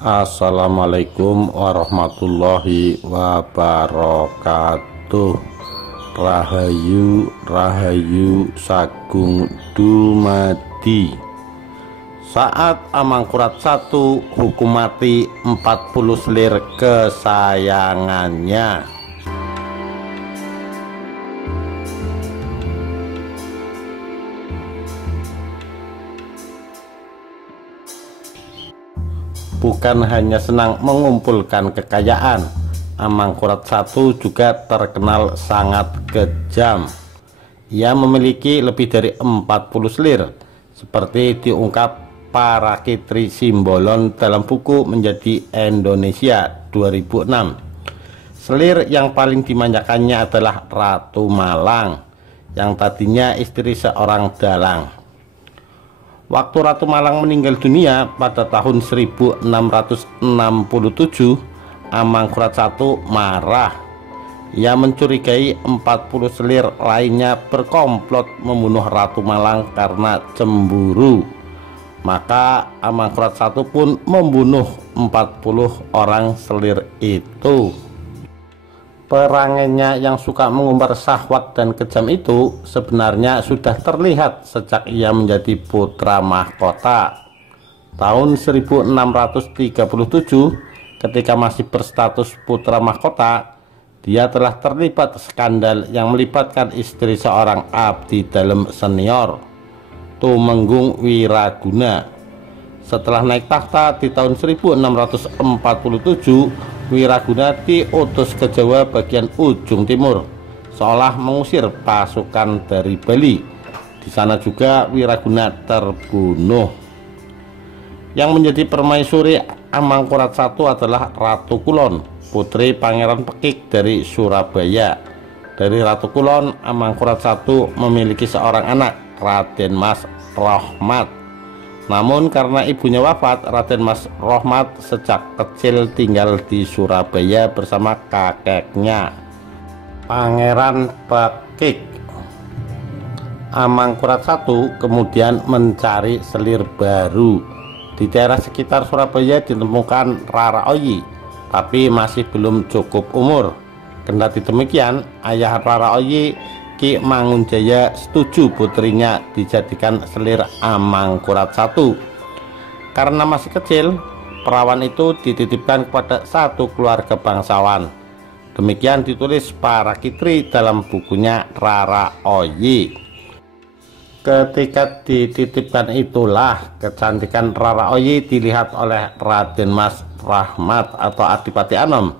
Assalamualaikum warahmatullahi wabarakatuh. Rahayu Rahayu Sagung dumadi. Saat Amangkurat I hukum mati 40 selir kesayangannya. Bukan hanya senang mengumpulkan kekayaan, Amangkurat I juga terkenal sangat kejam. Ia memiliki lebih dari 40 selir, seperti diungkap para Kitri Simbolon dalam buku Menjadi Indonesia 2006. Selir yang paling dimanjakannya adalah Ratu Malang, yang tadinya istri seorang dalang. Waktu Ratu Malang meninggal dunia pada tahun 1667, Amangkurat I marah. Ia mencurigai 40 selir lainnya berkomplot membunuh Ratu Malang karena cemburu. Maka Amangkurat I pun membunuh 40 orang selir itu. Perangannya yang suka mengumbar syahwat dan kejam itu sebenarnya sudah terlihat sejak ia menjadi putra mahkota. Tahun 1637, ketika masih berstatus putra mahkota, dia telah terlibat skandal yang melibatkan istri seorang abdi dalem senior, Tumenggung Wiraguna. Setelah naik takhta di tahun 1647, Wiraguna diutus ke Jawa bagian ujung timur, seolah mengusir pasukan dari Bali. Di sana juga Wiraguna terbunuh. Yang menjadi permaisuri Amangkurat I adalah Ratu Kulon, putri Pangeran Pekik dari Surabaya. Dari Ratu Kulon, Amangkurat I memiliki seorang anak, Raden Mas Rohmat. Namun karena ibunya wafat, Raden Mas Rohmat sejak kecil tinggal di Surabaya bersama kakeknya, Pangeran Pekik. Amangkurat I kemudian mencari selir baru. Di daerah sekitar Surabaya ditemukan Rara Oyi, tapi masih belum cukup umur. Kendati demikian, ayah Rara Oyi, Ki Mangunjaya, setuju putrinya dijadikan selir Amangkurat I. Karena masih kecil, perawan itu dititipkan kepada satu keluarga bangsawan. Demikian ditulis para Kitri dalam bukunya Rara Oyi. Ketika dititipkan itulah kecantikan Rara Oyi dilihat oleh Raden Mas Rahmat atau Adipati Anom.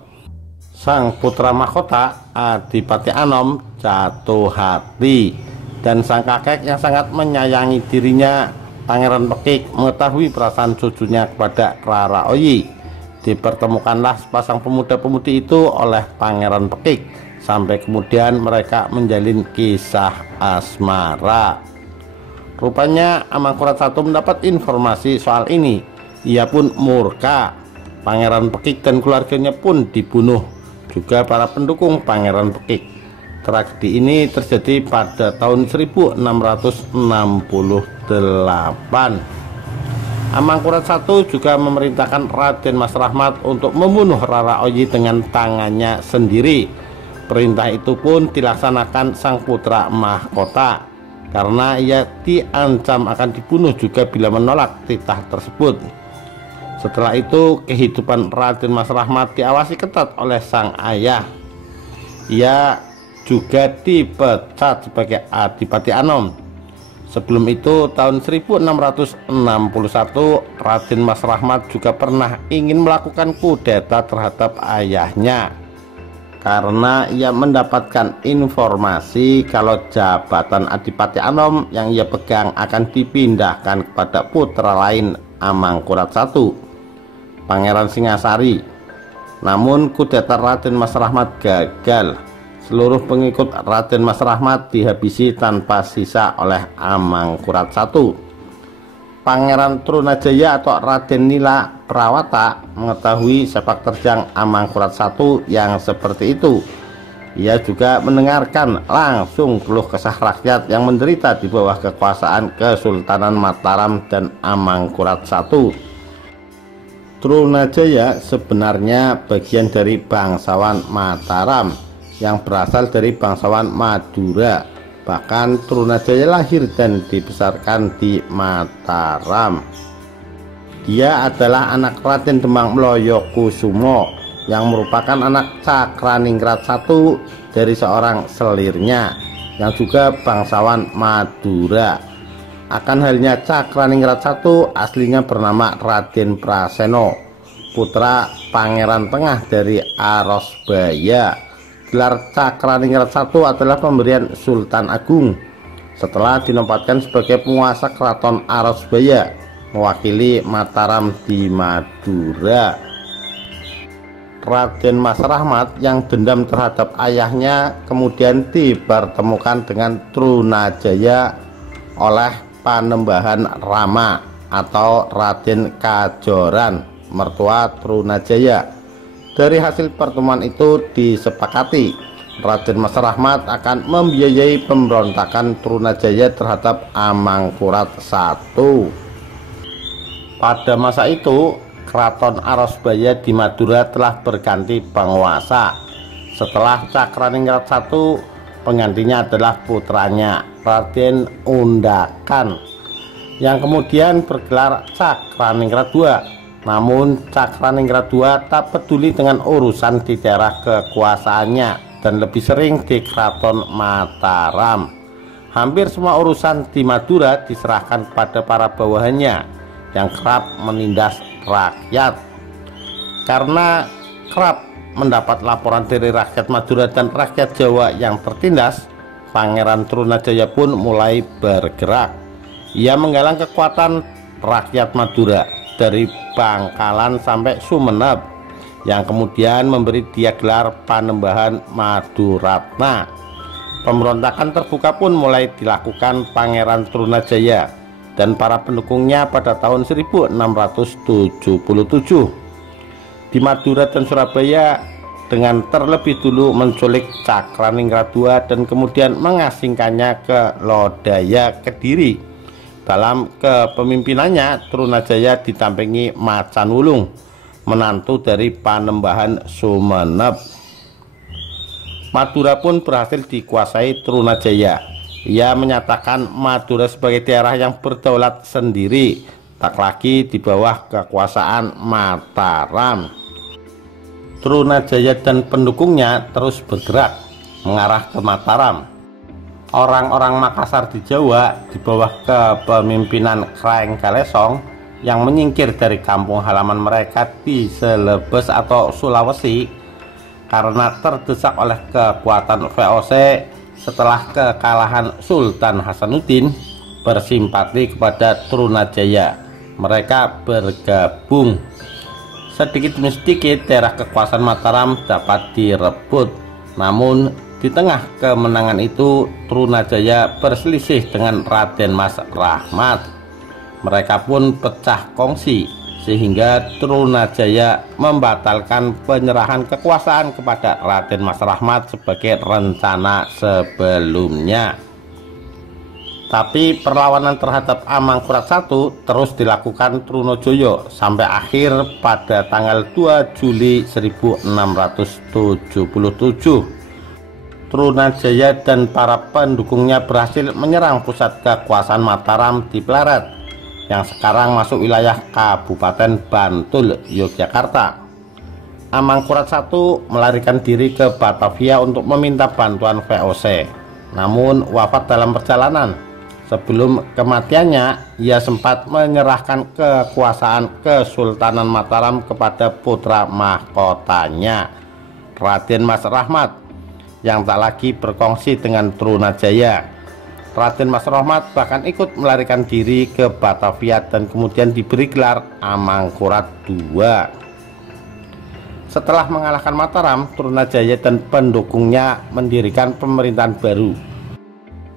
Sang putra mahkota Adipati Anom jatuh hati, dan sang kakek yang sangat menyayangi dirinya, Pangeran Pekik, mengetahui perasaan cucunya kepada Rara Oyi. Dipertemukanlah sepasang pemuda-pemudi itu oleh Pangeran Pekik, sampai kemudian mereka menjalin kisah asmara. Rupanya Amangkurat I mendapat informasi soal ini. Ia pun murka. Pangeran Pekik dan keluarganya pun dibunuh, juga para pendukung Pangeran Pekik. Tragedi ini terjadi pada tahun 1668. Amangkurat I juga memerintahkan Raden Mas Rahmat untuk membunuh Rara Oyi dengan tangannya sendiri. Perintah itu pun dilaksanakan sang putra mahkota, karena ia diancam akan dibunuh juga bila menolak titah tersebut. Setelah itu, kehidupan Raden Mas Rahmat diawasi ketat oleh sang ayah. Ia juga dipecat sebagai Adipati Anom. Sebelum itu, tahun 1661, Raden Mas Rahmat juga pernah ingin melakukan kudeta terhadap ayahnya, karena ia mendapatkan informasi kalau jabatan Adipati Anom yang ia pegang akan dipindahkan kepada putra lain Amangkurat I, Pangeran Singasari. Namun kudeta Raden Mas Rahmat gagal. Seluruh pengikut Raden Mas Rahmat dihabisi tanpa sisa oleh Amangkurat I. Pangeran Trunajaya atau Raden Nila Prawata mengetahui sepak terjang Amangkurat I yang seperti itu. Ia juga mendengarkan langsung keluh kesah rakyat yang menderita di bawah kekuasaan Kesultanan Mataram dan Amangkurat I. Trunajaya sebenarnya bagian dari bangsawan Mataram yang berasal dari bangsawan Madura. Bahkan Trunajaya lahir dan dibesarkan di Mataram. Dia adalah anak Raden Demang Mloyokusumo yang merupakan anak Cakraningrat I dari seorang selirnya yang juga bangsawan Madura. Akan halnya Cakraningrat I aslinya bernama Raden Praseno, putra Pangeran Tengah dari Arosbaya. Gelar Cakraningrat I adalah pemberian Sultan Agung setelah dinobatkan sebagai penguasa keraton Arosbaya mewakili Mataram di Madura. Raden Mas Rahmat yang dendam terhadap ayahnya kemudian dipertemukan dengan Trunajaya oleh Panembahan Rama atau Raden Kajoran, mertua Trunajaya. Dari hasil pertemuan itu disepakati Raden Mas Rahmat akan membiayai pemberontakan Trunajaya terhadap Amangkurat I. Pada masa itu Keraton Arosbaya di Madura telah berganti penguasa. Setelah Cakraningrat I, penggantinya adalah putranya Raden Undakan yang kemudian bergelar Cakraningrat II. Namun Cakraningrat II tak peduli dengan urusan di daerah kekuasaannya dan lebih sering di Keraton Mataram. Hampir semua urusan di Madura diserahkan kepada para bawahannya yang kerap menindas rakyat. Karena kerap mendapat laporan dari rakyat Madura dan rakyat Jawa yang tertindas, Pangeran Trunajaya pun mulai bergerak. Ia menggalang kekuatan rakyat Madura dari Bangkalan sampai Sumeneb, yang kemudian memberi dia gelar Panembahan Maduratna. Pemberontakan terbuka pun mulai dilakukan Pangeran Trunajaya dan para pendukungnya pada tahun 1677. Di Madura dan Surabaya dengan terlebih dulu menculik Cakraningrat II dan kemudian mengasingkannya ke Lodaya, Kediri. Dalam kepemimpinannya Trunajaya didampingi Macan Wulung, menantu dari Panembahan Sumeneb. Madura pun berhasil dikuasai Trunajaya. Ia menyatakan Madura sebagai daerah yang berdaulat sendiri, tak lagi di bawah kekuasaan Mataram. Trunajaya dan pendukungnya terus bergerak mengarah ke Mataram. Orang-orang Makassar di Jawa di bawah kepemimpinan Kraeng Kalesong yang menyingkir dari kampung halaman mereka di Celebes atau Sulawesi karena terdesak oleh kekuatan VOC setelah kekalahan Sultan Hasanuddin, bersimpati kepada Trunajaya. Mereka bergabung. Sedikit demi sedikit daerah kekuasaan Mataram dapat direbut. Namun di tengah kemenangan itu Trunajaya berselisih dengan Raden Mas Rahmat. Mereka pun pecah kongsi sehingga Trunajaya membatalkan penyerahan kekuasaan kepada Raden Mas Rahmat sebagai rencana sebelumnya. Tapi perlawanan terhadap Amangkurat I terus dilakukan Trunojoyo sampai akhir pada tanggal 2 Juli 1677. Trunajaya dan para pendukungnya berhasil menyerang pusat kekuasaan Mataram di Pleret, yang sekarang masuk wilayah Kabupaten Bantul, Yogyakarta. Amangkurat I melarikan diri ke Batavia untuk meminta bantuan VOC, namun wafat dalam perjalanan. Sebelum kematiannya, ia sempat menyerahkan kekuasaan Kesultanan Mataram kepada putra mahkotanya, Raden Mas Rahmat, yang tak lagi berkongsi dengan Trunajaya. Raden Mas Rahmat bahkan ikut melarikan diri ke Batavia dan kemudian diberi gelar Amangkurat II. Setelah mengalahkan Mataram, Trunajaya dan pendukungnya mendirikan pemerintahan baru.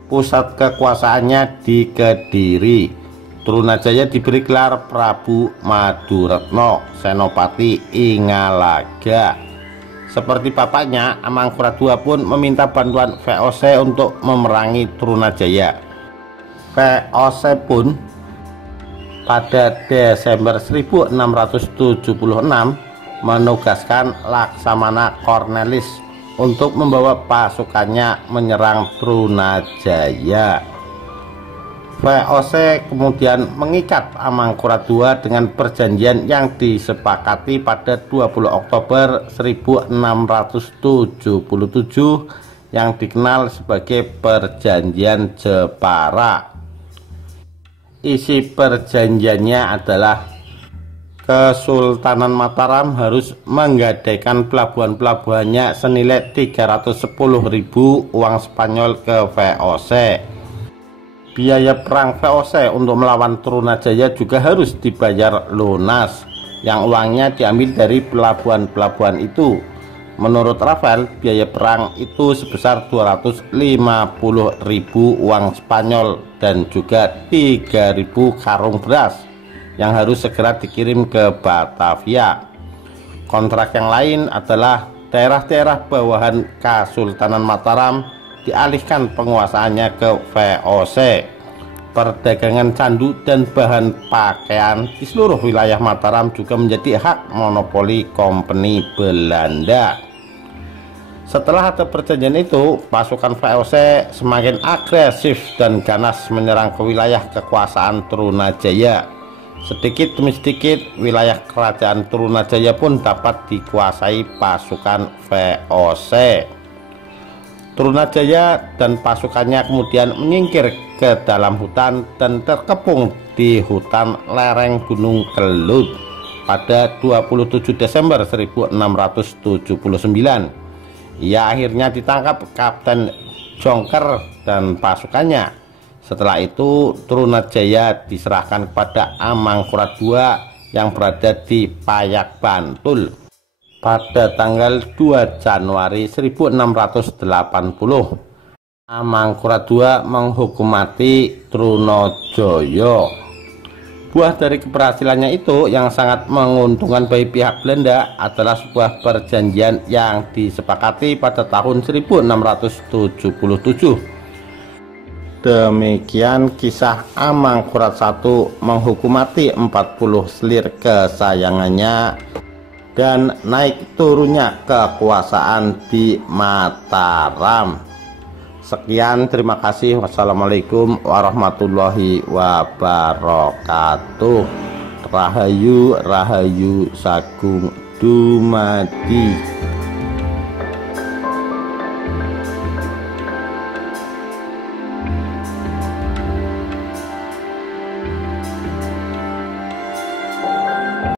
Pusat kekuasaannya di Kediri. Trunajaya diberi gelar Prabu Maduretno Senopati Ingalaga. Seperti bapaknya, Amangkurat II pun meminta bantuan VOC untuk memerangi Trunajaya. VOC pun pada Desember 1676 menugaskan Laksamana Cornelis untuk membawa pasukannya menyerang Trunajaya. VOC kemudian mengikat Amangkurat II dengan perjanjian yang disepakati pada 20 Oktober 1677 yang dikenal sebagai Perjanjian Jepara. Isi perjanjiannya adalah Kesultanan Mataram harus menggadaikan pelabuhan-pelabuhannya senilai 310.000 uang Spanyol ke VOC. Biaya perang VOC untuk melawan Trunajaya juga harus dibayar lunas, yang uangnya diambil dari pelabuhan-pelabuhan itu. Menurut Rafael, biaya perang itu sebesar 250.000 uang Spanyol dan juga 3.000 karung beras yang harus segera dikirim ke Batavia. Kontrak yang lain adalah daerah-daerah bawahan Kesultanan Mataram dialihkan penguasaannya ke VOC. Perdagangan candu dan bahan pakaian di seluruh wilayah Mataram juga menjadi hak monopoli Kompeni Belanda. Setelah ada perjanjian itu, pasukan VOC semakin agresif dan ganas menyerang ke wilayah kekuasaan Trunajaya. Sedikit demi sedikit, wilayah kerajaan Trunajaya pun dapat dikuasai pasukan VOC. Trunajaya dan pasukannya kemudian menyingkir ke dalam hutan dan terkepung di hutan lereng Gunung Kelut pada 27 Desember 1679. Ia akhirnya ditangkap Kapten Jongker dan pasukannya. Setelah itu Trunajaya diserahkan kepada Amangkurat II yang berada di Payak, Bantul pada tanggal 2 Januari 1680. Amangkurat II menghukum mati Trunajaya. Buah dari keberhasilannya itu yang sangat menguntungkan bagi pihak Belanda adalah sebuah perjanjian yang disepakati pada tahun 1677. Demikian kisah Amangkurat I menghukum mati 40 selir kesayangannya dan naik turunnya kekuasaan di Mataram. Sekian, terima kasih. Wassalamualaikum warahmatullahi wabarakatuh. Rahayu Rahayu Sagung Dumadi.